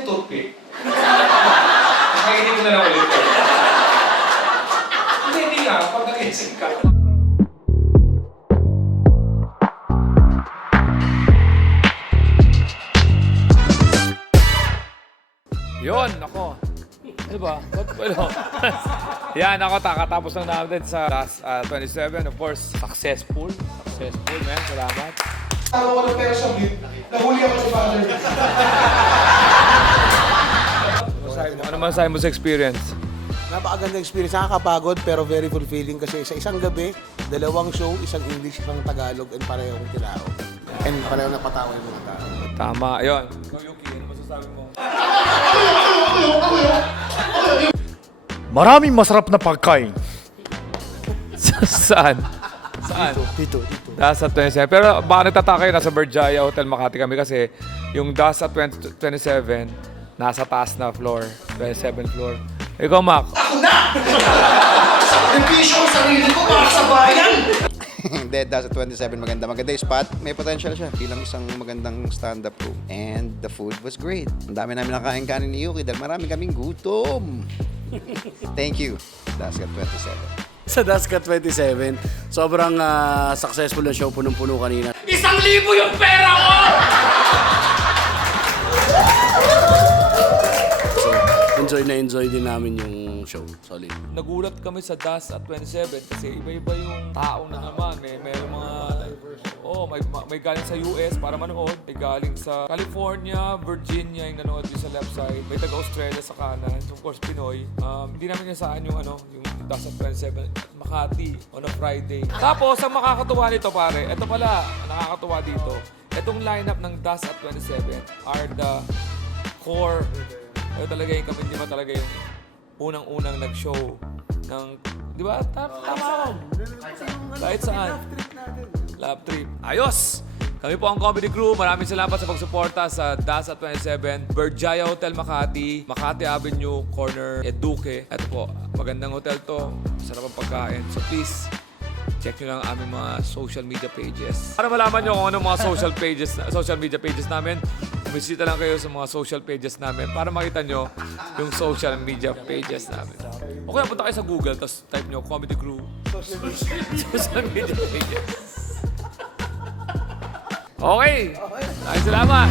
yung toothpick? Nakainin ko na lang ulit. Hindi nga. Pag nag-isip ka. Yun, ako. Ano ba? Yan, ako, kakatapos lang natin sa last 27. Of course, successful. Successful, man. Salamat. Tama ko ng pera sa bit, nahuli ako ni Father. Ano masasabi mo sa experience? Napakaganda experience, nakakapagod pero very fulfilling kasi sa isang gabi, 2 show, isang English, isang Tagalog, and parehong tilao. And parehong napatawa yung mga tao. Tama, yun. Ikaw, Yuki, ano masasabi mo? Maraming masarap na pagkain. Saan? Saan? Dito. Nasa 27. Pero baka nagtataka kayo, nasa Berjaya Hotel Makati kami kasi yung Dasa 27, nasa taas na floor, 27th floor. Ikaw, Mac. Ako na! Sakripisyo ang sarili ko para sa bayan! Hindi, Dasa 27, maganda yung spot. May potential siya bilang isang magandang stand-up room. And the food was great. Ang dami namin nakain kanin ni Yuki dahil marami kaming gutom. Thank you, Dasa 27. Sa Daskat 27, sobrang successful na show, punong-puno kanina. 1,000 yung pera ko! So, enjoy din namin yung show. Solid. Nagulat kami sa Das at 27 kasi iba-iba yung tao na naman. May mga... may galing sa US para manood. May galing sa California, Virginia yung nanood yung sa left side. May taga-Australia sa kanan. Of course, Pinoy. Hindi namin nasaan yung yung Das at 27. Makati on a Friday. Tapos, ang makakatuwa nito pare, ito pala, nakakatuwa dito. Itong lineup ng Das at 27 are the core. Ito talaga yung kami, di ba talaga yung unang-unang nag-show ng, di ba? Tama ako. Kahit saan. Love trip. Ayos! Kami po ang comedy crew. Maraming salamat sa pagsuporta sa Dasa 27, Berjaya Hotel Makati, Makati Avenue, Corner Eduque. Ito po, magandang hotel to. Sarap ang pagkain. So please, check nyo lang ang aming mga social media pages. Para malaman nyo kung ano mga social media pages namin, bumisita lang kayo sa mga social pages namin para makita nyo yung social media pages namin. O kaya punta kayo sa Google, tapos type nyo comedy crew. Social media pages. Okay. Maraming salamat.